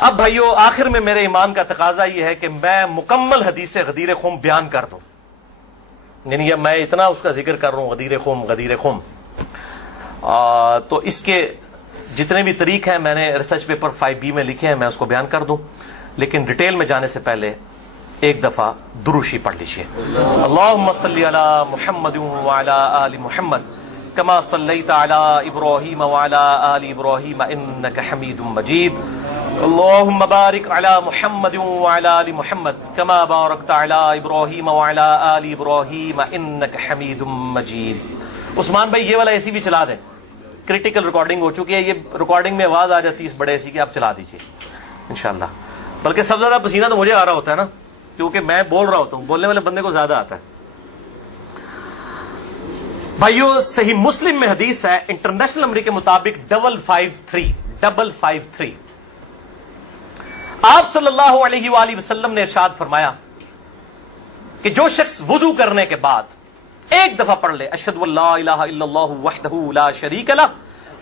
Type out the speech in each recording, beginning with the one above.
اب بھائیو آخر میں میرے ایمان کا تقاضا یہ ہے کہ میں مکمل حدیث غدیر خم بیان کر دوں، یعنی میں اتنا اس کا ذکر کر رہا ہوں غدیر خم تو اس کے جتنے بھی طریق ہیں میں نے ریسرچ پیپر 5B میں لکھے ہیں، میں اس کو بیان کر دوں، لیکن ڈیٹیل میں جانے سے پہلے ایک دفعہ دروشی پڑھ لیجیے۔ اللہم صلی علی محمد وعلی آل محمد کما صلیت علی ابراہیم وعلی آل ابراہیم انک حمید مجید، اللہم بارک علی محمد وعلی آل محمد کما بارکت علی ابراہیم وعلی آل ابراہیم انک حمید مجید۔ عثمان بھائی یہ والا ایسی بھی چلا دیں، کریٹیکل ریکارڈنگ ہو چکی ہے، یہ ریکارڈنگ میں آواز آ جاتی ہے اس بڑے ایسی کہ آپ چلا دیجیے انشاءاللہ۔ بلکہ سب سے زیادہ پسینہ تو مجھے آ رہا ہوتا ہے نا، کیونکہ میں بول رہا ہوتا ہوں، بولنے والے بندے کو زیادہ آتا ہے۔ بھائیو صحیح مسلم میں حدیث ہے انٹرنیشنل نمبر کے مطابق 553 آپ صلی اللہ علیہ وآلہ وسلم نے ارشاد فرمایا کہ جو شخص وضو کرنے کے بعد ایک دفعہ پڑھ لے اشہد ان لا الہ الا اللہ وحدہ لا شریک لہ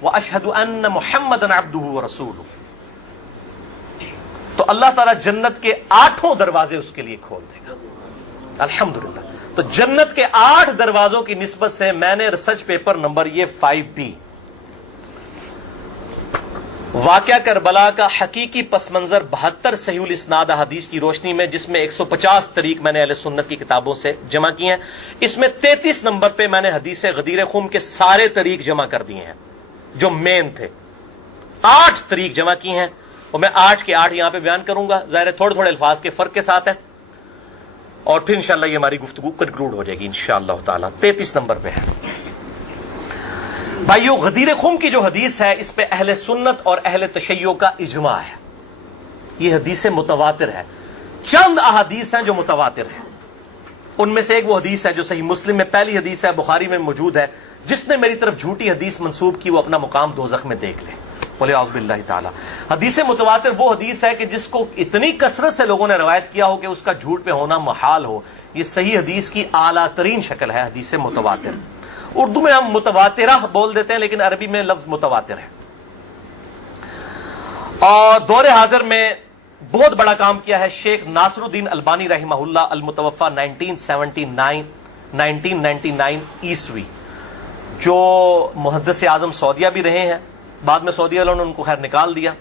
واشہد ان محمدا عبدہ ورسولہ، تو اللہ تعالیٰ جنت کے 8 دروازے اس کے لیے کھول دے گا۔ الحمدللہ، تو جنت کے 8 دروازوں کی نسبت سے میں نے ریسرچ پیپر نمبر یہ 5B واقعہ کربلا کا حقیقی پس منظر 72 صحیح الاسناد حدیث کی روشنی میں، جس میں 150 طریق میں نے اہل سنت کی کتابوں سے جمع کیے ہیں، اس میں 33 نمبر پہ میں نے حدیث غدیر خم کے سارے طریق جمع کر دیے ہیں جو مین تھے، 8 طریق جمع کیے ہیں، اور میں 8 کے 8 یہاں پہ بیان کروں گا، ظاہر تھوڑے تھوڑے الفاظ کے فرق کے ساتھ ہیں، اور پھر انشاءاللہ یہ ہماری گفتگو کنکلوڈ ہو جائے گی انشاءاللہ تعالی۔ 33 نمبر پہ ہے بھائیو غدیر خم کی جو حدیث ہے، اس پہ اہل سنت اور اہل تشیع کا اجماع ہے، یہ حدیث متواتر ہے۔ چند احادیث ہیں جو متواتر ہیں، ان میں سے ایک وہ حدیث ہے جو صحیح مسلم میں پہلی حدیث ہے، بخاری میں موجود ہے، جس نے میری طرف جھوٹی حدیث منسوب کی وہ اپنا مقام دوزخ میں دیکھ لے، بولے اعوذ باللہ تعالی۔ حدیث متواتر وہ حدیث ہے کہ جس کو اتنی کثرت سے لوگوں نے روایت کیا ہو کہ اس کا جھوٹ پہ ہونا محال ہو، یہ صحیح حدیث کی اعلیٰ ترین شکل ہے حدیث متواتر۔ اردو میں ہم متواترہ بول دیتے ہیں، لیکن عربی میں لفظ متواتر ہے۔ اور دور حاضر میں بہت بڑا کام کیا ہے شیخ ناصر الدین البانی رحمہ اللہ، المتوفى 1999 عیسوی، جو محدث اعظم سعودیہ بھی رہے ہیں، بعد میں سعودیہ والوں نے ان کو خیر نکال دیا،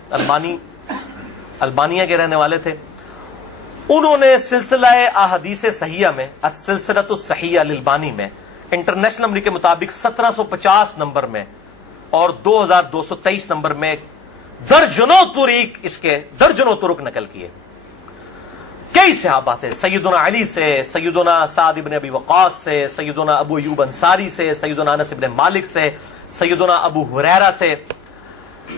البانیہ کے رہنے والے تھے۔ انہوں نے سلسلہ احادیث صحیحہ میں، السلسلۃ الصحیحہ للبانی میں، انٹرنیشنل نمبر کے مطابق 1750 نمبر میں اور 2223 نمبر میں درجنوں طریق، اس کے درجنوں طرق نقل کیے کئی صحابہ سے، سیدنا علی سے، سیدنا سعد بن ابی وقاص سے، سیدنا ابو ایوب انصاری سے، سیدنا انس بن مالک سے، سیدنا ابو ہریرہ سے،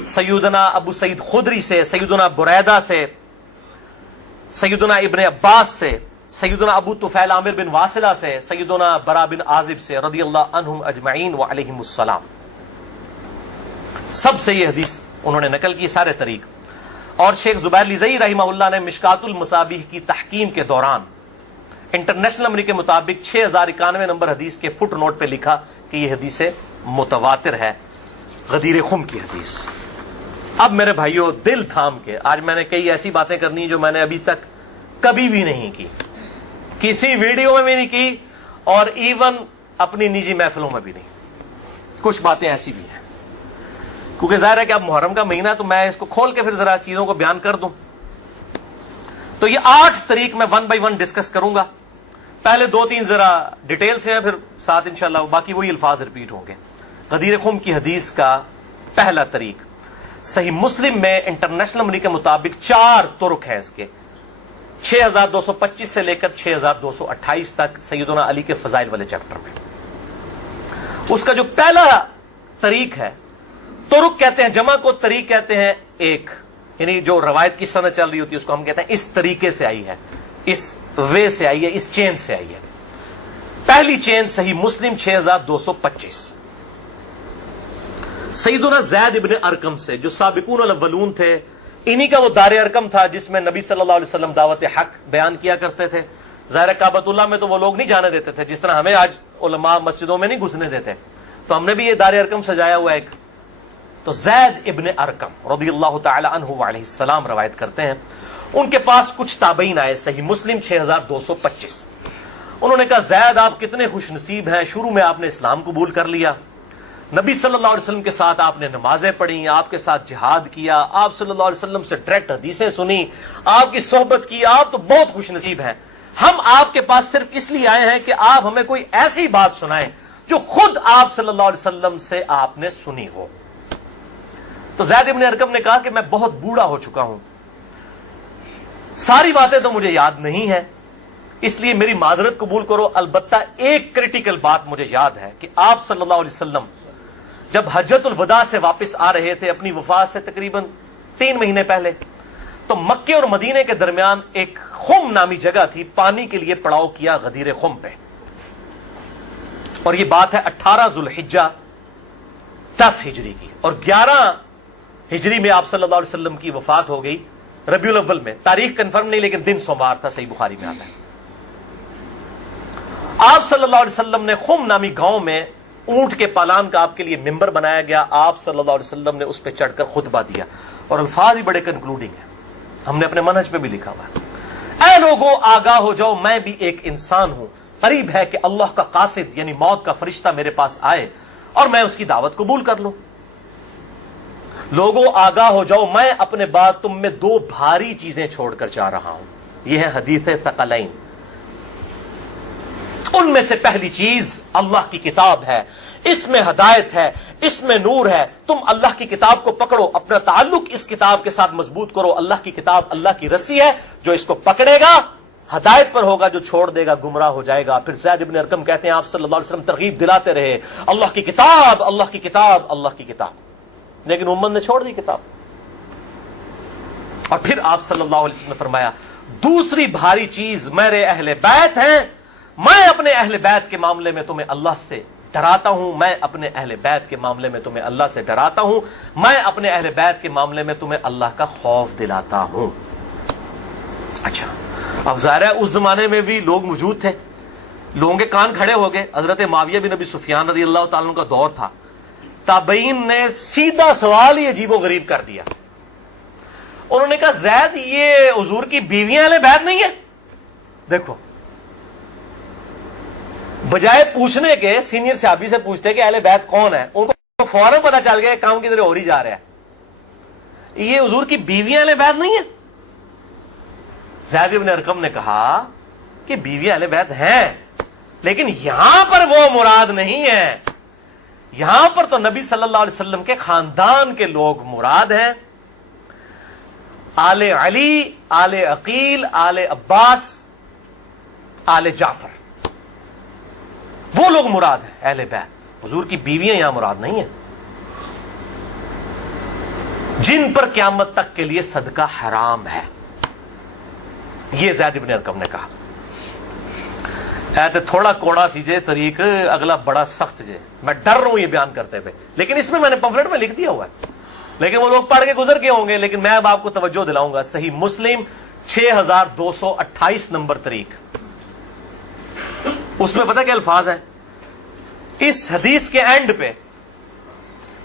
سیدنا ابو سعید خدری سے، سیدنا بریدہ سے، سیدنا ابن عباس سے، سیدنا ابو طفیل عامر بن واصلہ سے، سیدنا برا بن عازب سے رضی اللہ عنہم اجمعین وعلیہم السلام، سب سے یہ حدیث انہوں نے نقل کی سارے طریق۔ اور شیخ زبیر لیزئی رحمہ اللہ نے مشکات المصابیح کی تحکیم کے دوران انٹرنیشنل نمبر کے مطابق 6091 نمبر حدیث کے فٹ نوٹ پہ لکھا کہ یہ حدیث متواتر ہے، غدیر خم کی حدیث۔ اب میرے بھائیوں دل تھام کے، آج میں نے کئی ایسی باتیں کرنی جو میں نے ابھی تک کبھی بھی نہیں کی، کسی ویڈیو میں بھی نہیں کی، اور ایون اپنی نجی محفلوں میں بھی نہیں۔ کچھ باتیں ایسی بھی ہیں کیونکہ ظاہر ہے کہ اب محرم کا مہینہ، تو میں اس کو کھول کے پھر ذرا چیزوں کو بیان کر دوں۔ تو یہ 8 طریق میں 1 بائی 1 ڈسکس کروں گا، پہلے 2-3 ذرا ڈیٹیل سے ہیں، پھر ساتھ انشاءاللہ باقی وہی الفاظ ریپیٹ ہوں گے۔ غدیر خم کی حدیث کا پہلا طریق صحیح مسلم میں انٹرنیشنل نمبر کے مطابق 4 طرق ہیں اس کے، 6225 سے لے کر 6228 تک، سیدنا علی کے فضائل والے چیپٹر میں۔ اس کا جو پہلا طریق ہے، طرق کہتے ہیں جمع کو، طریق کہتے ہیں ایک، یعنی جو روایت کی سند چل رہی ہوتی ہے اس کو ہم کہتے ہیں اس طریقے سے آئی ہے، اس وے سے آئی ہے، اس چین سے آئی ہے۔ پہلی چین صحیح مسلم 6225 سیدنا زید ابن ارقم سے، جو سابقون الاولون تھے، انہی کا وہ دار ارقم تھا جس میں نبی صلی اللہ علیہ وسلم دعوت حق بیان کیا کرتے تھے۔ ظاہر کعبۃ اللہ میں تو وہ لوگ نہیں جانے دیتے تھے، جس طرح ہمیں آج علماء مسجدوں میں نہیں گھسنے دیتے، تو ہم نے بھی یہ دار ارقم سجایا ہوا ایک، تو زید ابن ارقم رضی اللہ تعالی عنہ علیہ السلام روایت کرتے ہیں، ان کے پاس کچھ تابعین آئے، صحیح مسلم 6225۔ انہوں نے کہا زید آپ کتنے خوش نصیب ہیں، شروع میں آپ نے اسلام قبول کر لیا، نبی صلی اللہ علیہ وسلم کے ساتھ آپ نے نمازیں پڑھی، آپ کے ساتھ جہاد کیا، آپ صلی اللہ علیہ وسلم سے ڈائریکٹ حدیثیں سنی، آپ کی صحبت کی، آپ تو بہت خوش نصیب ہیں۔ ہم آپ کے پاس صرف اس لیے آئے ہیں کہ آپ ہمیں کوئی ایسی بات سنائیں جو خود آپ صلی اللہ علیہ وسلم سے آپ نے سنی ہو۔ تو زید ابن ارقم نے کہا کہ میں بہت بوڑھا ہو چکا ہوں، ساری باتیں تو مجھے یاد نہیں ہیں، اس لیے میری معذرت قبول کرو، البتہ ایک کریٹیکل بات مجھے یاد ہے کہ آپ صلی اللہ علیہ وسلم جب حجۃ الوداع سے واپس آ رہے تھے اپنی وفات سے تقریباً 3 مہینے پہلے، تو مکے اور مدینے کے درمیان ایک خم نامی جگہ تھی، پانی کے لیے پڑاؤ کیا غدیر خم پہ، اور یہ بات ہے 18 ذوالحجہ 10 ہجری کی، اور 11 ہجری میں آپ صلی اللہ علیہ وسلم کی وفات ہو گئی ربیع الاول میں، تاریخ کنفرم نہیں لیکن دن سوموار تھا، صحیح بخاری میں آتا ہے۔ آپ صلی اللہ علیہ وسلم نے خم نامی گاؤں میں اونٹ کے پالان کا آپ کے لیے ممبر بنایا گیا، آپ صلی اللہ علیہ وسلم نے اس پہ چڑھ کر خطبہ دیا، اور الفاظ ہی بڑے کنکلوڈنگ ہیں، ہم نے اپنے منہج پہ بھی لکھا ہوا ہے، اے لوگوں آگاہ ہو جاؤ، میں بھی ایک انسان ہوں، قریب ہے کہ اللہ کا قاصد یعنی موت کا فرشتہ میرے پاس آئے اور میں اس کی دعوت قبول کر لوں۔ لوگوں آگاہ ہو جاؤ، میں اپنے بعد تم میں 2 بھاری چیزیں چھوڑ کر جا رہا ہوں، یہ ہے حدیث ثقلین۔ ان میں سے پہلی چیز اللہ کی کتاب ہے، اس میں ہدایت ہے، اس میں نور ہے، تم اللہ کی کتاب کو پکڑو، اپنا تعلق اس کتاب کے ساتھ مضبوط کرو، اللہ کی کتاب اللہ کی رسی ہے، جو اس کو پکڑے گا ہدایت پر ہوگا، جو چھوڑ دے گا گمراہ ہو جائے گا۔ پھر زید ابن ارقم کہتے ہیں آپ صلی اللہ علیہ وسلم ترغیب دلاتے رہے، اللہ کی کتاب، اللہ کی کتاب، اللہ کی کتاب، لیکن امت نے چھوڑ دی کتاب۔ اور پھر آپ صلی اللہ علیہ وسلم نے فرمایا دوسری بھاری چیز میرے اہل بیت ہیں، میں اپنے اہل بیت کے معاملے میں تمہیں اللہ سے ڈراتا ہوں، میں اپنے اہل بیت کے معاملے میں تمہیں اللہ سے ڈراتا ہوں، میں اپنے اہل بیت کے معاملے میں تمہیں اللہ کا خوف دلاتا ہوں۔ اچھا، اب ظاہر ہے اس زمانے میں بھی لوگ موجود تھے، لوگوں کے کان کھڑے ہو گئے، حضرت معاویہ بن ابی سفیان رضی اللہ تعالیٰ عنہ کا دور تھا، تابعین نے سیدھا سوال ہی عجیب و غریب کر دیا، انہوں نے کہا زید یہ حضور کی بیویاں اہل بیت نہیں ہیں؟ دیکھو، بجائے پوچھنے کے سینئر صحابی سے پوچھتے کہ اہل بیت کون ہے، ان کو فوراً پتا چل گیا کام کی طرح ہو ہی جا رہا ہے، یہ حضور کی بیویاں اہل بیت نہیں ہیں۔ زید بن ارقم نے کہا کہ بیویاں اہل بیت ہیں، لیکن یہاں پر وہ مراد نہیں ہے، یہاں پر تو نبی صلی اللہ علیہ وسلم کے خاندان کے لوگ مراد ہیں، آل علی، آل عقیل، آل عباس، آل جعفر، وہ لوگ مراد ہیں اہل بیت، حضور کی بیویاں یہاں مراد نہیں ہیں، جن پر قیامت تک کے لیے صدقہ حرام ہے، یہ زید بن ارقم نے کہا۔ تو تھوڑا کوڑا سیجے طریق، اگلا بڑا سخت جے، میں ڈر رہا ہوں یہ بیان کرتے ہوئے، لیکن اس میں نے پمفلٹ میں لکھ دیا ہوا ہے، لیکن وہ لوگ پڑھ کے گزر گئے ہوں گے، لیکن میں اب آپ کو توجہ دلاؤں گا۔ صحیح مسلم 6228 نمبر طریق، اس میں پتہ کیا الفاظ ہیں؟ اس حدیث کے اینڈ پہ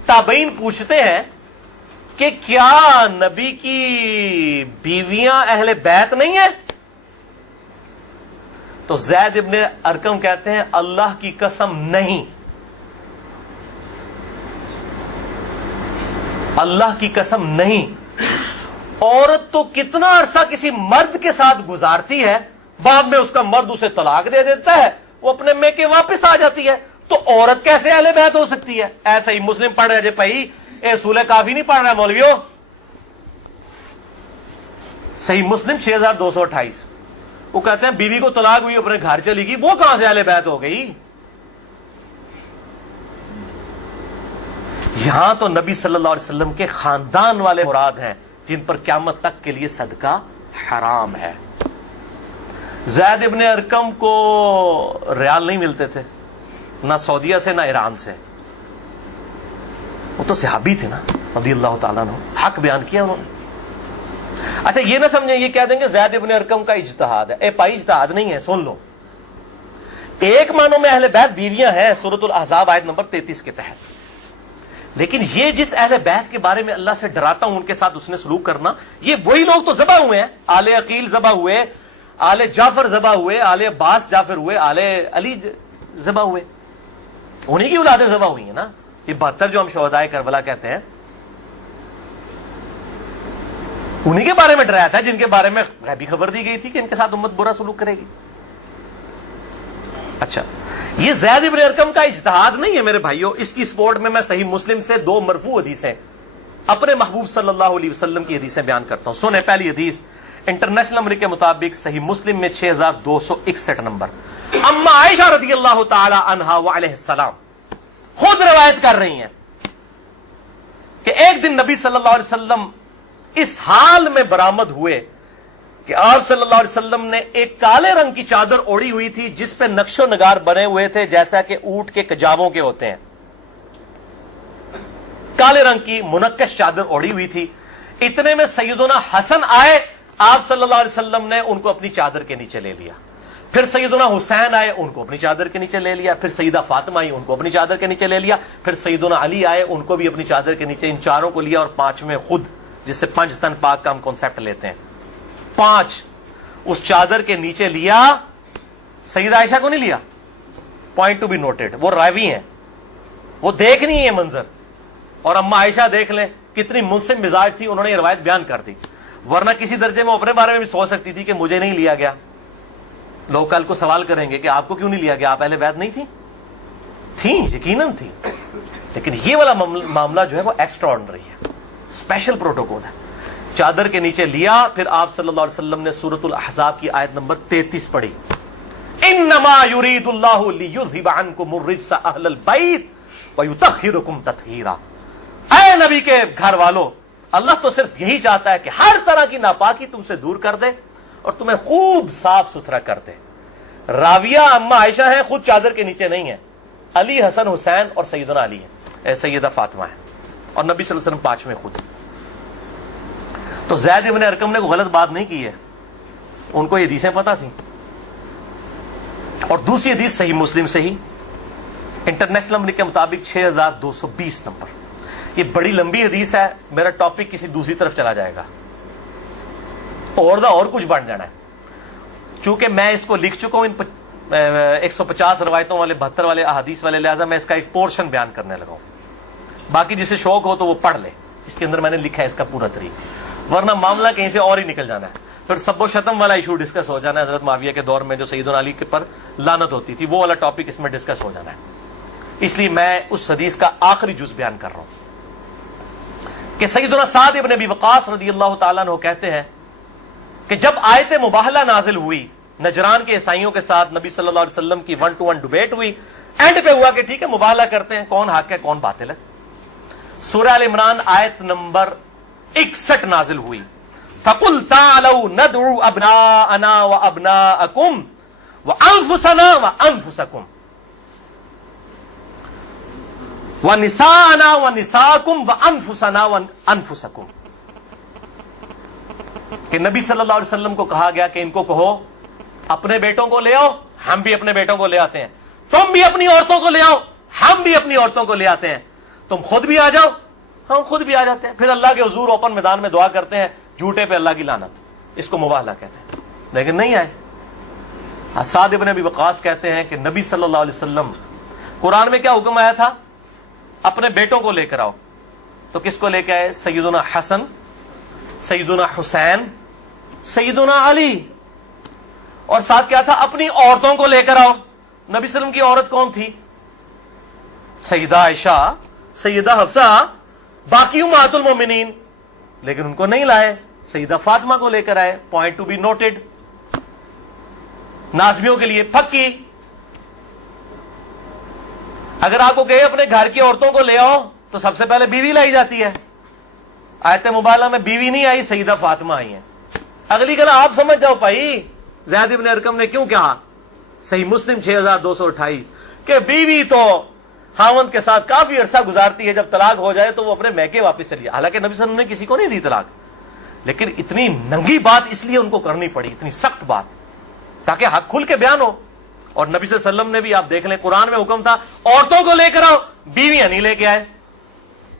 تابعین پوچھتے ہیں کہ کیا نبی کی بیویاں اہل بیت نہیں ہیں؟ تو زید ابن ارقم کہتے ہیں اللہ کی قسم نہیں، اللہ کی قسم نہیں، عورت تو کتنا عرصہ کسی مرد کے ساتھ گزارتی ہے، بعد میں اس کا مرد اسے طلاق دے دیتا ہے، وہ اپنے میکے واپس آ جاتی ہے، تو عورت کیسے اہل بیت ہو سکتی ہے؟ ایسا ہی مسلم پڑھ رہے جے بھائی، اصول کافی نہیں پڑھ رہا ہے مولویوں، صحیح مسلم 6228، وہ کہتے ہیں بیوی کو طلاق ہوئی اپنے گھر چلی گئی، وہ کہاں سے اہل بیت ہو گئی؟ یہاں تو نبی صلی اللہ علیہ وسلم کے خاندان والے مراد ہیں، جن پر قیامت تک کے لیے صدقہ حرام ہے۔ زید ابن ارقم کو ریال نہیں ملتے تھے، نہ سعودیہ سے نہ ایران سے، وہ تو صحابی تھے نا رضی اللہ تعالیٰ عنہ، حق بیان کیا انہوں نے۔ اچھا یہ نہ سمجھیں یہ کہہ دیں کہ زید ابن ارقم کا اجتہاد ہے، اے بھائی اجتہاد نہیں ہے، سن لو، ایک معنوں میں اہل بیت بیویاں ہیں سورۃ الاحزاب آیت نمبر 33 کے تحت، لیکن یہ جس اہل بیت کے بارے میں اللہ سے ڈراتا ہوں ان کے ساتھ اس نے سلوک کرنا، یہ وہی لوگ تو ذبح ہوئے ہیں، آل عقیل ذبح ہوئے، آل جعفر ذبح ہوئے، آل عباس جعفر ہوئے، آل علی ذبح ہوئے، انہی کی اولادیں ذبح ہوئی ہیں نا. یہ 72 جو ہم شہدائے کربلا کہتے ہیں انہی کے بارے میں ڈرایا تھا، جن کے بارے میں غیبی خبر دی گئی تھی کہ ان کے ساتھ امت برا سلوک کرے گی. اچھا، یہ زید ابن ارقم کا اجتہاد نہیں ہے میرے بھائیوں، اس کی سپورٹ میں صحیح مسلم سے 2 مرفوع حدیثیں اپنے محبوب صلی اللہ علیہ وسلم کی حدیثیں بیان کرتا ہوں. سنیں پہلی حدیث انٹرنیشنل نمبر کے مطابق صحیح مسلم میں 6261 نمبر. اما عائشہ رضی اللہ تعالی عنہا وعلیہ السلام خود روایت کر رہی ہیں کہ ایک دن نبی صلی اللہ علیہ وسلم اس حال میں برآمد ہوئے کہ آپ صلی اللہ علیہ وسلم نے ایک کالے رنگ کی چادر اوڑھی ہوئی تھی جس پہ نقش و نگار بنے ہوئے تھے جیسا کہ اونٹ کے کجاووں کے ہوتے ہیں. کالے رنگ کی منقش چادر اوڑھی ہوئی تھی. اتنے میں سیدنا حسن آئے، آپ صلی اللہ علیہ وسلم نے ان کو اپنی چادر کے نیچے لے لیا. پھر سیدنا حسین آئے، ان کو اپنی چادر کے نیچے لے لیا. پھر سیدہ فاطمہ آئی، ان کو اپنی چادر کے نیچے لے لیا. پھر سیدنا علی آئے، ان کو بھی اپنی چادر کے نیچے، ان چاروں کو لیا. اور 5ویں خود، جس سے 5 تن پاک کا ہم کانسیپٹ لیتے ہیں، 5 اس چادر کے نیچے لیا. سیدہ عائشہ کو نہیں لیا. پوائنٹ ٹو بی نوٹڈ، وہ راوی ہیں، وہ دیکھ نہیں ہے منظر. اور اما عائشہ دیکھ لیں کتنی منصف مزاج تھی، انہوں نے یہ روایت بیان کر دی. ورنہ کسی درجے میں اپنے بارے میں بھی سوچ سکتی تھی کہ مجھے نہیں لیا گیا. لوگ کل کو سوال کریں گے کہ آپ کو کیوں نہیں لیا گیا، آپ اہل بیت نہیں تھیں، یقیناً تھی. لیکن یہ والا معاملہ جو ہے وہ ایکسٹرا آرڈنری ہے، اسپیشل پروٹوکول ہے. چادر کے نیچے لیا. پھر آپ صلی اللہ علیہ وسلم نے سورۃ الاحزاب کی آیت نمبر 33 پڑھی، انما یرید اللہ لیذھب عنکم الرجس اہل البیت ویطہرکم تطہیرا. اے نبی کے گھر والو، اللہ تو صرف یہی چاہتا ہے کہ ہر طرح کی ناپاکی تم سے دور کر دے اور تمہیں خوب صاف ستھرا کر دے. راویہ اما عائشہ ہیں، خود چادر کے نیچے نہیں ہیں. علی، حسن، حسین اور سیدنا علی ہیں، سیدہ فاطمہ ہیں، اور نبی صلی اللہ علیہ وسلم 5ویں خود. تو زید ابن ارقم نے کوئی غلط بات نہیں کی ہے، ان کو یہ حدیثیں پتہ تھیں. اور دوسری حدیث صحیح مسلم سے ہی انٹرنیشنل نمبر کے مطابق 6220 نمبر. یہ بڑی لمبی حدیث ہے، میرا ٹاپک کسی دوسری طرف چلا جائے گا اور کچھ بن جانا ہے. چونکہ میں اس کو لکھ چکا ہوں ان 150 روایتوں والے 72 والے احادیث والے، لہذا میں اس کا ایک پورشن بیان کرنے لگا ہوں. باقی جسے شوق ہو تو وہ پڑھ لے، اس کے اندر میں نے لکھا ہے اس کا پورا طریق، ورنہ معاملہ کہیں سے اور ہی نکل جانا ہے. پھر سب و شتم والا ایشو ڈسکس ہو جانا ہے، حضرت معاویہ کے دور میں جو سیدنا علی کے پر لعنت ہوتی تھی، وہ والا ٹاپک اس میں ڈسکس ہو جانا ہے. اس لیے میں اس حدیث کا آخری جز بیان کر رہا ہوں کہ سیدنا سعد ابن ابی وقاص رضی اللہ تعالیٰ عنہ کہتے ہیں کہ جب آیت مباہلہ نازل ہوئی نجران کے عیسائیوں کے ساتھ، نبی صلی اللہ علیہ وسلم کی 1-to-1 ڈبیٹ ہوئی. اینڈ پہ ہوا کہ ٹھیک ہے مباہلہ کرتے ہیں، کون حق ہے کون باطل ہے. سورہ ال عمران آیت نمبر 61 نازل ہوئی، فَقُلْ تَعَالَوْا نَدْعُوا أَبْنَاءَنَا وَأَبْنَاءَكُمْ وَأَنفُسَنَا وَأَنفُسَكُمْ وَنِسَاءَنَا وَنِسَاءَكُمْ وَأَنفُسَنَا وَأَنفُسَكُمْ. کہ نبی صلی اللہ علیہ وسلم کو کہا گیا کہ ان کو کہو اپنے بیٹوں کو لے آؤ، ہم بھی اپنے بیٹوں کو لے آتے ہیں. تم بھی اپنی عورتوں کو لے آؤ، ہم بھی اپنی عورتوں کو لے آتے ہیں. تم خود بھی آ جاؤ، ہم خود بھی آ جاتے ہیں. پھر اللہ کے حضور اوپن میدان میں دعا کرتے ہیں، جھوٹے پہ اللہ کی لعنت. اس کو مباہلہ کہتے ہیں. لیکن نہیں آئے. سعد ابن ابی وقاص کہتے ہیں کہ نبی صلی اللہ علیہ وسلم، قرآن میں کیا حکم آیا تھا؟ اپنے بیٹوں کو لے کر آؤ. تو کس کو لے کے آئے؟ سیدنا حسن، سیدنا حسین، سیدنا علی. اور ساتھ کیا تھا؟ اپنی عورتوں کو لے کر آؤ. نبی صلی اللہ علیہ وسلم کی عورت کون تھی؟ سیدہ عائشہ، سیدہ حفصہ، باقی امہات المومنین. لیکن ان کو نہیں لائے، سیدہ فاطمہ کو لے کر آئے. Point to be noted. نازمیوں کے لیے پکی. اگر آپ کو کہے اپنے گھر کی عورتوں کو لے آؤ تو سب سے پہلے بیوی لائی جاتی ہے. آیت مباہلہ میں بیوی نہیں آئی، سیدہ فاطمہ آئی ہیں. اگلی گلا آپ سمجھ جاؤ بھائی زید ابن ارقم نے کیوں کہا. صحیح مسلم 6228 کہ بیوی تو خاوند کے ساتھ کافی عرصہ گزارتی ہے، جب طلاق ہو جائے تو وہ اپنے میکے واپس چلی جائے. حالانکہ نبی صلی اللہ علیہ وسلم نے کسی کو نہیں دی طلاق، لیکن اتنی ننگی بات اس لیے ان کو کرنی پڑی، اتنی سخت بات، تاکہ حق کھل کے بیان ہو. اور نبی صلی اللہ علیہ وسلم نے بھی آپ دیکھ لیں قرآن میں حکم تھا عورتوں کو لے کر آؤ، بیویاں نہیں لے کے آئے.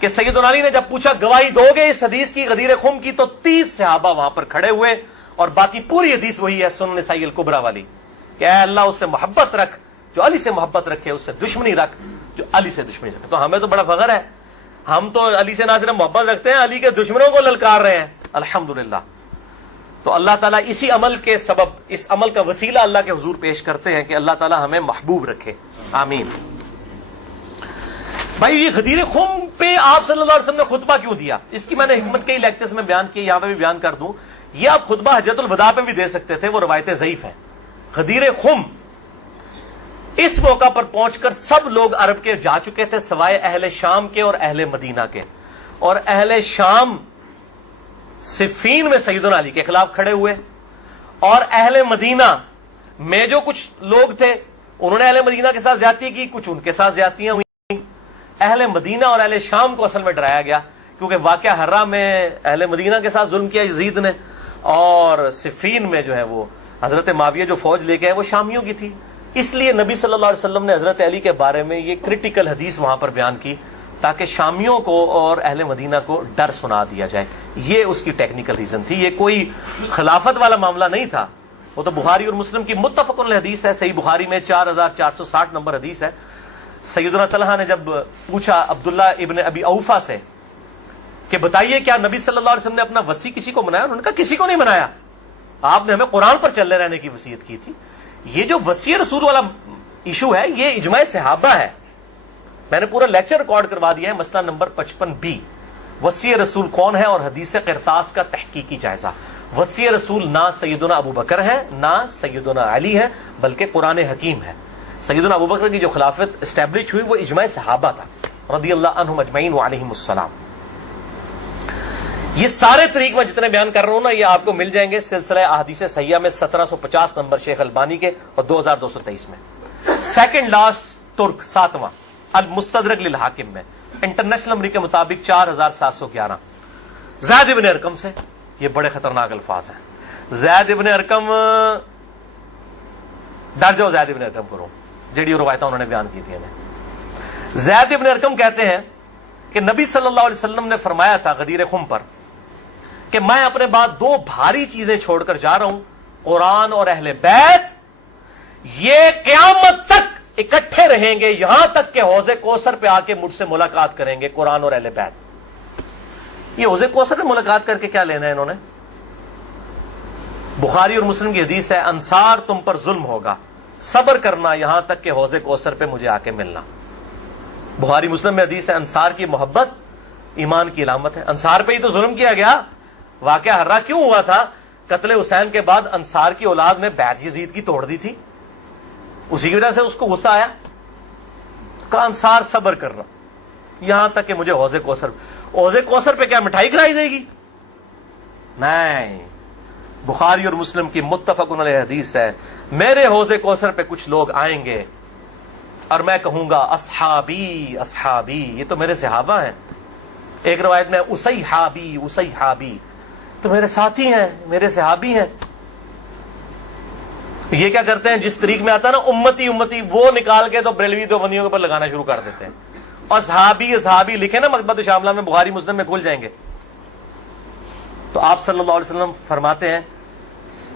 کہ سیدنا علی نے جب پوچھا گواہی دو گے اس حدیث کی غدیر خم کی، تو 30 صحابہ وہاں پر کھڑے ہوئے، اور باقی پوری حدیث وہی ہے سنن نسائی الکبریٰ والی کہ اے اللہ اس سے محبت رکھ جو علی سے محبت رکھے، اس سے دشمنی رکھ جو علی سے دشمنی رکھے۔ تو ہمیں تو بڑا فخر ہے، ہم تو علی سے نہ صرف محبت رکھتے ہیں، علی کے دشمنوں کو للکار رہے ہیں، الحمدللہ۔ تو اللہ تعالیٰ اسی عمل کے سبب، اس عمل کا وسیلہ اللہ کے حضور پیش کرتے ہیں کہ اللہ تعالیٰ ہمیں محبوب رکھے، آمین۔ بھائی یہ غدیر خم پہ آپ صلی اللہ علیہ وسلم نے خطبہ کیوں دیا؟ اس کی میں نے حکمت کئی لیکچرز میں بیان کی، یہاں پہ بھی بیان کر دوں۔ یہ آپ خطبہ حجۃ الوداع پہ بھی دے سکتے تھے، وہ روایتیں ضعیف ہیں۔ غدیر خم اس موقع پر پہنچ کر سب لوگ عرب کے جا چکے تھے سوائے اہل شام کے اور اہل مدینہ کے، اور اہل شام صفین میں سیدنا علی کے خلاف کھڑے ہوئے، اور اہل مدینہ میں جو کچھ لوگ تھے انہوں نے اہل مدینہ کے ساتھ زیادتی کی، کچھ ان کے ساتھ زیادتیاں ہوئی۔ اہل مدینہ اور اہل شام کو اصل میں ڈرایا گیا، کیونکہ واقعہ ہرہ میں اہل مدینہ کے ساتھ ظلم کیا یزید نے، اور صفین میں جو ہے وہ حضرت معاویہ جو فوج لے کے آئے وہ شامیوں کی تھی۔ اس لیے نبی صلی اللہ علیہ وسلم نے حضرت علی کے بارے میں یہ کرٹیکل حدیث وہاں پر بیان کی تاکہ شامیوں کو اور اہل مدینہ کو ڈر سنا دیا جائے۔ یہ اس کی ٹیکنیکل ریزن تھی، یہ کوئی خلافت والا معاملہ نہیں تھا۔ وہ تو بخاری اور مسلم کی متفق علیہ حدیث ہے، صحیح بخاری میں 4460 نمبر حدیث ہے۔ سیدنا طلحہ نے جب پوچھا عبداللہ ابن ابی اوفا سے کہ بتائیے کیا نبی صلی اللہ علیہ وسلم نے اپنا وصی کسی کو منایا؟ انہوں نے کہا کسی کو نہیں منایا، آپ نے ہمیں قرآن پر چلے رہنے کی وصیت کی تھی۔ یہ جو وصی رسول والا ایشو ہے یہ اجماع صحابہ ہے، میں نے پورا لیکچر ریکارڈ کروا دیا ہے، مسئلہ نمبر 55B، وصی رسول کون ہے اور حدیث قرطاس کا تحقیقی جائزہ۔ وصی رسول نہ سیدنا ابو بکر ہے نہ سیدنا علی ہے، بلکہ قرآن حکیم ہے۔ سیدنا ابو بکر کی جو خلافت اسٹیبلش ہوئی وہ اجماع صحابہ تھا رضی اللہ عنہم اجمعین وعلیہم السلام۔ یہ سارے طریق میں جتنے بیان کر رہا ہوں نا یہ آپ کو مل جائیں گے سلسلہ احادیث صحیحہ میں 1750 نمبر شیخ البانی کے اور 2223 میں۔ سیکنڈ لاسٹ ترک 7واں المستدرک للحاکم میں انٹرنیشنل نمبر کے مطابق 4711 زید ابن ارقم سے۔ یہ بڑے خطرناک الفاظ ہیں۔ زید ابن ارقم ڈر جاؤ، زید ابن ارقم کرو جڑی روایتیں انہوں نے بیان کی تھی ہمیں۔ زید ابن ارقم کہتے ہیں کہ نبی صلی اللہ علیہ وسلم نے فرمایا تھا غدیر خم پر کہ میں اپنے بعد 2 بھاری چیزیں چھوڑ کر جا رہا ہوں، قرآن اور اہل بیت، یہ قیامت تک اکٹھے رہیں گے یہاں تک کہ حوض کوثر پہ آ کے مجھ سے ملاقات کریں گے، قرآن اور اہل بیت۔ یہ حوض کوثر پہ ملاقات کر کے کیا لینا ہے انہوں نے؟ بخاری اور مسلم کی حدیث ہے انصار تم پر ظلم ہوگا، صبر کرنا یہاں تک کہ حوض کوثر پہ مجھے آ کے ملنا۔ بخاری مسلم میں حدیث ہے انصار کی محبت ایمان کی علامت ہے۔ انصار پہ ہی تو ظلم کیا گیا، واقعہ ہرہ کیوں ہوا تھا؟ قتل حسین کے بعد انصار کی اولاد نے بیعت یزید کی توڑ دی تھی، اسی کی وجہ سے اس کو غصہ آیا، کہا انصار صبر کرنا یہاں تک کہ مجھے حوض کوثر پہ کیا مٹھائی کھلائی جائے گی؟ نہیں، بخاری اور مسلم کی متفق علیہ حدیث ہے میرے حوض کوثر پہ کچھ لوگ آئیں گے اور میں کہوں گا اصحابی اصحابی، یہ تو میرے صحابہ ہیں۔ ایک روایت میں اسیحابی اسیحابی، تو میرے ساتھی ہیں، میرے صحابی ہیں۔ یہ کیا کرتے ہیں جس طریق میں آتا ہے نا امتی امتی، وہ نکال کے تو بریلوی دیوبندیوں کے اوپر لگانا شروع کر دیتے ہیں۔ اور صحابی صحابی لکھے نا مکتبۃ شاملہ میں، بخاری مسلم میں کھل جائیں گے۔ تو آپ صلی اللہ علیہ وسلم فرماتے ہیں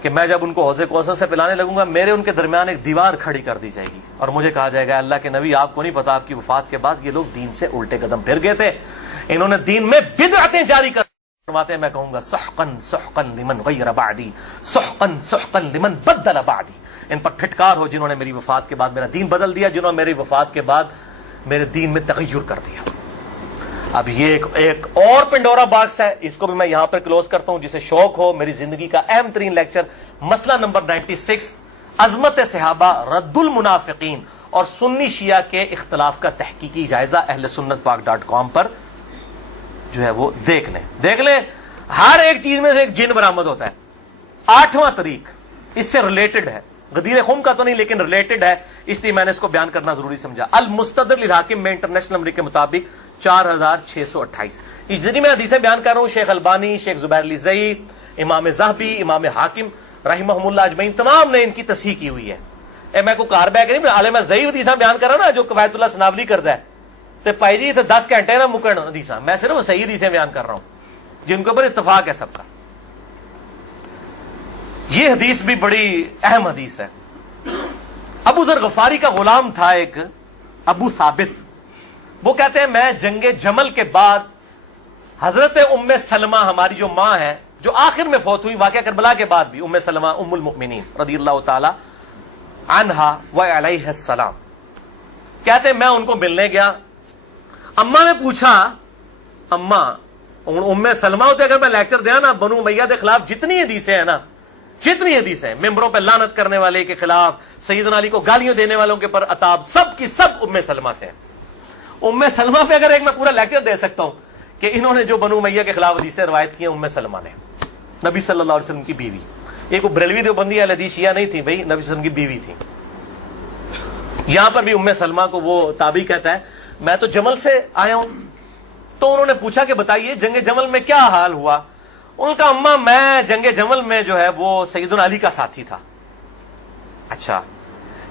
کہ میں جب ان کو حوض کوثر سے پلانے لگوں گا میرے ان کے درمیان ایک دیوار کھڑی کر دی جائے گی اور مجھے کہا جائے گا اللہ کے نبی آپ کو نہیں پتا آپ کی وفات کے بعد یہ لوگ دین سے الٹے قدم پھر گئے تھے، انہوں نے دین میں بدعتیں جاری کر فرماتے ہیں میں کہوں گا سحقن سحقن لمن غیر بعدی سحقن سحقن لمن بدل بعدی، ان پر پھٹکار ہو جنہوں نے میری وفات کے بعد میرا دین بدل دیا، جنہوں نے میری وفات کے بعد میرے دین میں تغیر کر دیا۔ اب یہ ایک اور پنڈورا باکس ہے، اس کو بھی میں یہاں پر کلوز کرتا ہوں۔ جسے شوق ہو میری زندگی کا اہم ترین لیکچر مسئلہ نمبر 96 عظمت صحابہ رد المنافقین اور سنی شیعہ کے اختلاف کا تحقیقی جائزہ اہل سنت پاک.com پر جو ہے وہ دیکھ لیں۔ ہر ایک چیز میں سے ایک جن برآمد ہوتا ہے۔ 8واں طریق اس سے ریلیٹڈ ہے، غدیر خم کا تو نہیں لیکن ریلیٹڈ ہے، اس لیے میں نے اس کو بیان کرنا ضروری سمجھا۔ المستدرک للحاکم میں انٹرنیشنل نمبر کے مطابق 4628۔ اس جتنی میں حدیثیں بیان کر رہا ہوں شیخ البانی، شیخ زبیر لزئی، امام ذہبی، امام حاکم رحمہم اللہ اجمعین تمام نے ان کی تصحیح کی ہوئی ہے۔ میں کو کار بیک نہیں، عالم ضعیف حدیثیں بیان کر رہا نا جو قواعد اللہ سناولی کرتا ہے، تو بھائی جی 10 گھنٹے نہ مکن حدیثاں، میں صرف صحیح حدیثیں بیان کر رہا ہوں جن کے اوپر اتفاق ہے سب کا۔ یہ حدیث بھی بڑی اہم حدیث ہے۔ ابو ذر غفاری کا غلام تھا ایک ابو ثابت، وہ کہتے ہیں میں جنگ جمل کے بعد حضرت ام سلمہ ہماری جو ماں ہے جو آخر میں فوت ہوئی واقعہ کربلا کے بعد بھی، ام سلمہ ام المؤمنین رضی اللہ تعالی عنہا و علیہ السلام، کہتے ہیں میں ان کو ملنے گیا، اماں نے پوچھا، اماں ام سلمہ ہوتے اگر میں لیکچر دیا نا بنو امیہ کے خلاف جتنی حدیثیں ہیں نا، جتنی حدیثیں ممبروں پہ لعنت کرنے والے کے خلاف، سیدنا علی کو گالیاں دینے والوں کے پر عتاب، سب کی سب ام سلمہ سے ہیں۔ ام سلمہ پہ اگر ایک میں پورا لیکچر دے سکتا ہوں کہ انہوں نے جو بنو امیہ کے خلاف حدیثیں روایت کی ہیں، ام سلمہ نے، نبی صلی اللہ علیہ وسلم کی بیوی، یہ کوئی بریلوی دیوبندی اہل حدیث شیعہ نہیں تھی بھائی، نبی صلی اللہ علیہ وسلم کی بیوی تھی۔ یہاں پر بھی ام سلمہ کو وہ تابعی کہتا ہے میں تو جمل سے آیا ہوں، تو انہوں نے پوچھا کہ بتائیے جنگ جمل میں کیا حال ہوا؟ ان کا اماں میں جنگ جمل میں جو ہے وہ سیدنا علی کا ساتھی تھا۔ اچھا،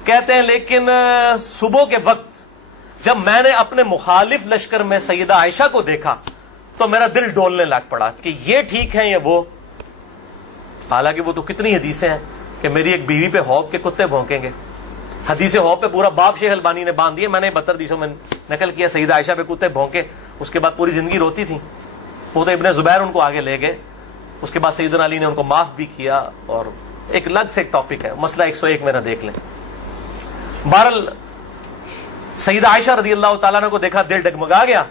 کہتے ہیں لیکن صبح کے وقت جب میں نے اپنے مخالف لشکر میں سیدہ عائشہ کو دیکھا تو میرا دل ڈولنے لگ پڑا کہ یہ ٹھیک ہے یا وہ، حالانکہ وہ تو کتنی حدیثیں ہیں کہ میری ایک بیوی پہ خوف کے کتے بھونکیں گے، حدیث خوف پہ پورا باب شیخ البانی نے باندھ دیا، میں نے 72 حدیثوں میں نقل کیا، سیدہ عائشہ پہ کتے بھونکے، اس کے بعد پوری زندگی روتی تھی، وہ تو ابن زبیر ان کو آگے لے گئے، اس کے بعد سیدنا علی نے ان کو معاف بھی کیا، اور ایک الگ سے ایک ٹاپک ہے، مسئلہ 101 میرا دیکھ لیں۔ بہرحال سیدہ عائشہ رضی اللہ تعالیٰ عنہ کو دیکھا دل ڈگمگا گیا،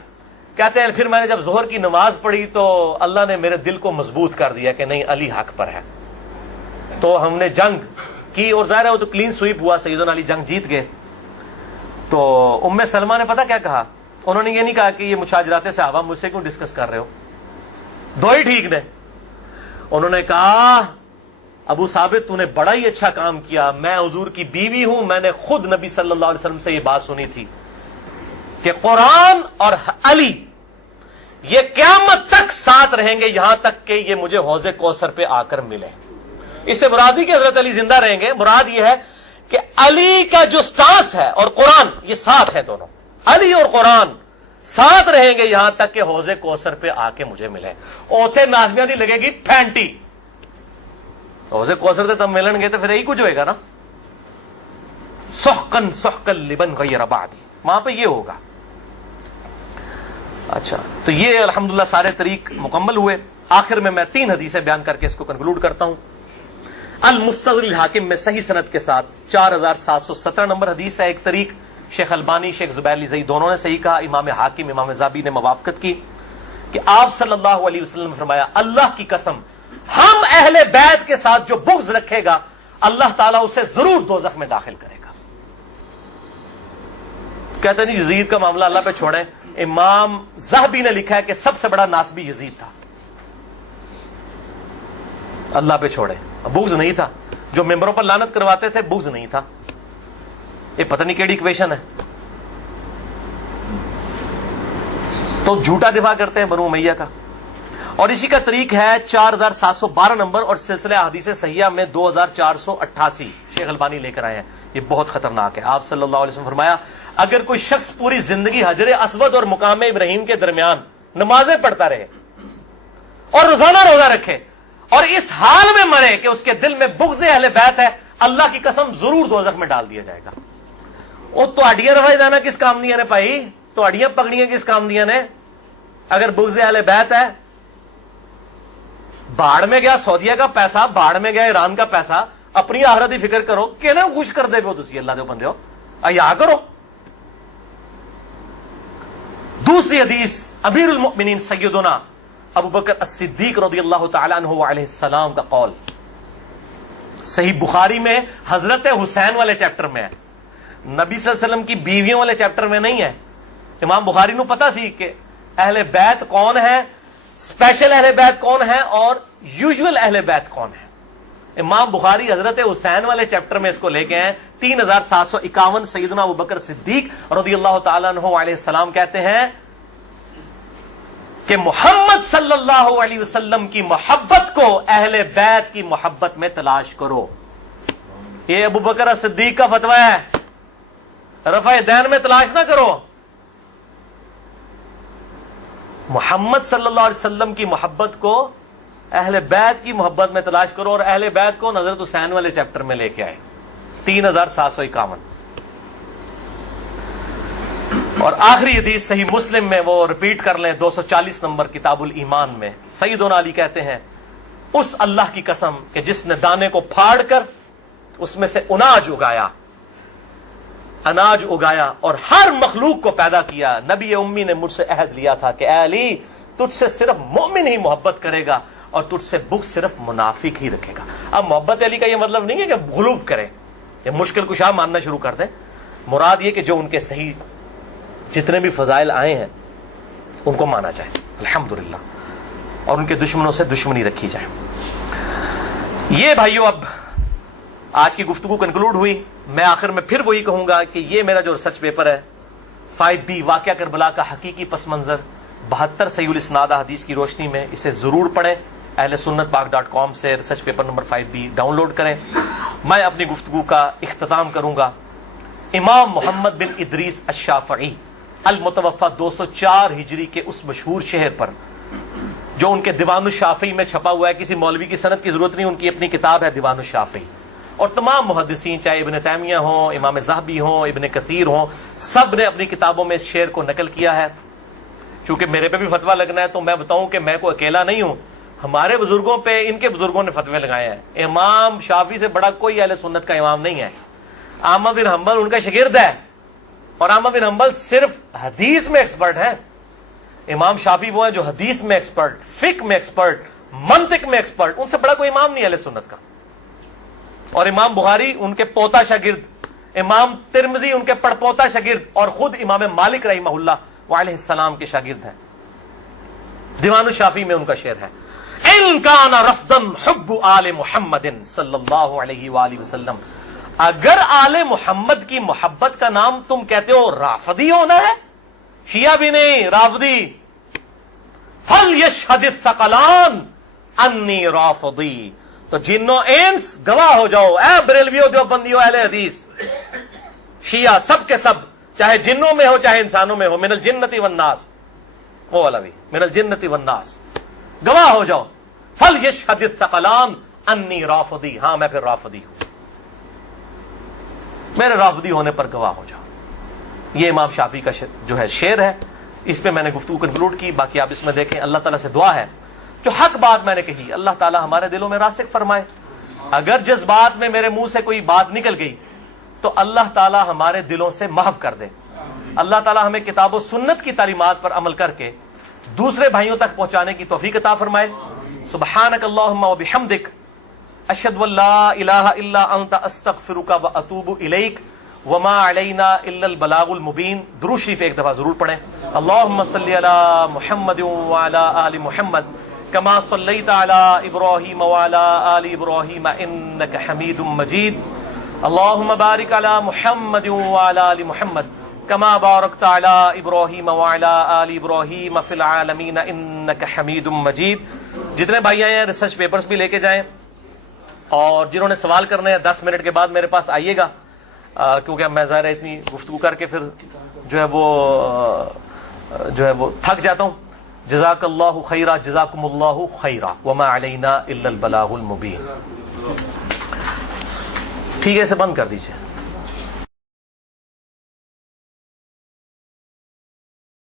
کہتے ہیں پھر میں نے جب ظہر کی نماز پڑھی تو اللہ نے میرے دل کو مضبوط کر دیا کہ نہیں علی حق پر ہے، تو ہم نے جنگ کی، اور ظاہر ہے وہ تو کلین سویپ ہوا، سیدنا علی جنگ جیت گئے۔ تو ام سلمہ نے پتہ کیا کہا؟ انہوں نے یہ نہیں کہا کہ یہ مشاجرات صحابہ مجھ سے کیوں ڈسکس کر رہے ہو، دو ہی ٹھیک نے، انہوں نے کہا ابو ثابت تو نے بڑا ہی اچھا کام کیا، میں حضور کی بیوی ہوں، میں نے خود نبی صلی اللہ علیہ وسلم سے یہ بات سنی تھی کہ قرآن اور علی یہ قیامت تک ساتھ رہیں گے یہاں تک کہ یہ مجھے حوض کوثر پہ آ کر ملے۔ اس سے مراد نہیں کہ حضرت علی زندہ رہیں گے، مراد یہ ہے کہ علی کا جو سٹانس ہے اور قرآن یہ ساتھ ہیں، دونوں علی اور قرآن ساتھ رہیں گے یہاں تک کہ حوض کوثر پہ آ کے مجھے ملے۔ اوتھے نازمیاں دی لگے گی پھینٹی، حوض کوثر تے تم ملن گے تو پھر یہی کچھ ہوئے گا نا، سحقن سحقن لمن غیر بعدی، وہاں پہ یہ ہوگا۔ اچھا، تو یہ الحمدللہ سارے طریق مکمل ہوئے۔ آخر میں 3 حدیثیں بیان کر کے اس کو کنکلوڈ کرتا ہوں۔ المستدرک الحاکم میں صحیح سند کے ساتھ 4717 نمبر حدیث ہے، ایک طریق شیخ البانی شیخ زبیر علی زئی دونوں نے صحیح کہا، امام حاکم امام ذابی نے موافقت کی کہ آپ صلی اللہ علیہ وسلم نے فرمایا اللہ کی قسم ہم اہل بیت کے ساتھ جو بغض رکھے گا اللہ تعالیٰ اسے ضرور دوزخ میں داخل کرے گا۔ کہتے ہیں یزید کا معاملہ اللہ پہ چھوڑیں، امام ذہبی نے لکھا ہے کہ سب سے بڑا ناسبی یزید تھا، اللہ پہ چھوڑیں، بغض نہیں تھا، جو ممبروں پر لعنت کرواتے تھے بغض نہیں تھا، یہ پتہ نہیں کیڑی ایکویشن ہے، تو جھوٹا دفاع کرتے ہیں بنو امیہ کا۔ اور اسی کا طریق ہے 4712 نمبر اور سلسلہ احادیث صحیحہ میں 2488 شیخ البانی لے کر آئے ہیں، یہ بہت خطرناک ہے۔ آپ صلی اللہ علیہ وسلم فرمایا اگر کوئی شخص پوری زندگی حجر اسود اور مقام ابراہیم کے درمیان نمازیں پڑھتا رہے اور روزانہ روزہ رکھے اور اس حال میں مرے کہ اس کے دل میں بغض اہل بیت ہے، اللہ کی قسم ضرور دوزخ میں ڈال دیا جائے گا۔ وہ تو اڈیاں رفائی دانا کس کام دیا نے بھائی، تو اڈیاں پکڑیاں کس کام دیا نے؟ اگر بغض اہل بیت ہے، باڑ میں گیا سعودیہ کا پیسہ، باڑ میں گیا ایران کا پیسہ، اپنی آخرت کی فکر کرو کہ نا خوش کر دے پو تسی اللہ دے بندے ہو، ایا کرو۔ دوسری حدیث امیر المؤمنین سیدنا ابو بکر الصدیق رضی اللہ تعالیٰ عنہ علیہ السلام کا قول، صحیح بخاری میں حضرت حسین والے چیپٹر میں ہے، نبی صلی اللہ علیہ وسلم کی بیویوں والے چیپٹر میں نہیں ہے۔ امام بخاری نو پتا سی کہ اہل بیت کون ہے، اسپیشل اہل بیت کون ہے اور یوزول اہل بیت کون ہے۔ امام بخاری حضرت حسین والے چیپٹر میں اس کو لے کے ہیں 3751 سیدنا ابو بکر صدیق رضی اللہ تعالیٰ عنہ علیہ السلام کہتے ہیں کہ محمد صلی اللہ علیہ وسلم کی محبت کو اہل بیت کی محبت میں تلاش کرو۔ یہ ابو بکر صدیق کا فتویٰ ہے، رفع دین میں تلاش نہ کرو، محمد صلی اللہ علیہ وسلم کی محبت کو اہل بیت کی محبت میں تلاش کرو، اور اہل بیت کو حضرت حسین والے چیپٹر میں لے کے آئے 3751. اور آخری حدیث صحیح مسلم میں وہ ریپیٹ کر لیں 240 نمبر کتاب الایمان میں. سیدنا علی کہتے ہیں اس اللہ کی قسم کہ جس نے دانے کو پھاڑ کر اس میں سے اناج اگایا اور ہر مخلوق کو پیدا کیا، نبی امی نے مجھ سے عہد لیا تھا کہ اے علی تجھ سے صرف مومن ہی محبت کرے گا اور تجھ سے بغض صرف منافق ہی رکھے گا. اب محبت علی کا یہ مطلب نہیں ہے کہ غلوف کرے یا مشکل کشا ماننا شروع کر دیں. مراد یہ کہ جو ان کے صحیح جتنے بھی فضائل آئے ہیں ان کو مانا جائے الحمدللہ، اور ان کے دشمنوں سے دشمنی رکھی جائے. یہ بھائیو اب آج کی گفتگو کنکلوڈ ہوئی. میں آخر میں پھر وہی کہوں گا کہ یہ میرا جو ریسرچ پیپر ہے 5B واقعہ کربلا کا حقیقی پس منظر 72 صحیح الاسناد حدیث کی روشنی میں، اسے ضرور پڑھیں. اہل سنت پاک.com سے research paper number 5B download کریں. میں اپنی گفتگو کا اختتام کروں گا امام محمد بن ادریس الشافعی المتوفى 204 ہجری کے اس مشہور شہر پر جو ان کے دیوان الشافعی میں چھپا ہوا ہے. کسی مولوی کی سند کی ضرورت نہیں، ان کی اپنی کتاب ہے دیوان الشافعی. اور تمام محدثین چاہے ابن تیمیہ ہوں، امام ذہبی ہوں، ابن کثیر ہوں، سب نے اپنی کتابوں میں اس شعر کو نقل کیا ہے. چونکہ میرے پہ بھی فتویٰ لگنا ہے تو میں بتاؤں کہ میں کوئی اکیلا نہیں ہوں، ہمارے بزرگوں پہ ان کے بزرگوں نے فتوے لگائے ہیں. امام شافعی سے بڑا کوئی اہل سنت کا امام نہیں ہے. احمد بن حنبل ان کا شاگرد ہے، اور احمد بن حنبل صرف حدیث میں ایکسپرٹ ہے. امام شافعی وہ ہیں جو حدیث میں ایکسپرٹ، فقہ میں ایکسپرٹ، منطق میں ایکسپرٹ. ان سے بڑا کوئی امام نہیں اہل سنت کا. اور امام بخاری ان کے پوتا شاگرد، امام ترمذی ان کے پڑپوتا شاگرد، اور خود امام مالک رحمہ اللہ علیہ السلام کے شاگرد ہیں. دیوان الشافعی میں ان کا شعر ہے ان کان رفضا حب آل محمد صلی اللہ علیہ وآلہ وسلم. اگر آل محمد کی محبت کا نام تم کہتے ہو رافضی ہونا ہے، شیعہ بھی نہیں رافضی، فَلْيَشْهَدِ الثَّقَلَانِ أَنِّي رَافِضِي. تو جنوں انس گواہ ہو جاؤ، اے بریلویو دیوبندیو اہل حدیث شیعہ سب کے سب، چاہے جنوں میں ہو چاہے انسانوں میں ہو، من الجنت والناس، وہ والا بھی من الجنت والناس، گواہ ہو جاؤ. فَلْيَشْهَدِ الثَّقَلَانِ أَنِّي رَافِضِي. ہاں میں پھر رافضی ہوں، میرے رافضی ہونے پر گواہ ہو جاؤ. یہ امام شافعی کا جو ہے شعر ہے. اس پہ میں نے گفتگو کنکلوڈ کی. باقی آپ اس میں دیکھیں. اللہ تعالیٰ سے دعا ہے جو حق بات میں نے کہی اللہ تعالیٰ ہمارے دلوں میں راسخ فرمائے. اگر جس بات میں میرے منہ سے کوئی بات نکل گئی تو اللہ تعالیٰ ہمارے دلوں سے محو کر دے. اللہ تعالیٰ ہمیں کتاب و سنت کی تعلیمات پر عمل کر کے دوسرے بھائیوں تک پہنچانے کی توفیق عطا فرمائے. سبحانک اللہم و بحمدک اشہد ان لا الہ الا انت استغفرک و اتوب الیک وما علینا الا البلاغ المبین. درود شریف ایک دفعہ ضرور پڑھیں. اللہم صلی علی محمد وعلی آل محمد کما صلیت علی ابراہیم وعلی آل ابراہیم انک حمید مجید. اللہم بارک علی محمد وعلی آل محمد کما بارکت علی ابراہیم وعلی آل ابراہیم فی العالمین انک حمید مجید. جتنے بھائی آئے ہیں ریسرچ پیپرز بھی لے کے جائیں، اور جنہوں نے سوال کرنے ہیں 10 منٹ کے بعد میرے پاس آئیے گا، کیونکہ میں ظاہر ہے اتنی گفتگو کر کے پھر جو ہے وہ تھک جاتا ہوں. جزاک اللہ خیرہ، جزاکم اللہ خیرہ، وما علینا الا البلاغ المبین. ٹھیک ہے، اسے بند کر دیجیے.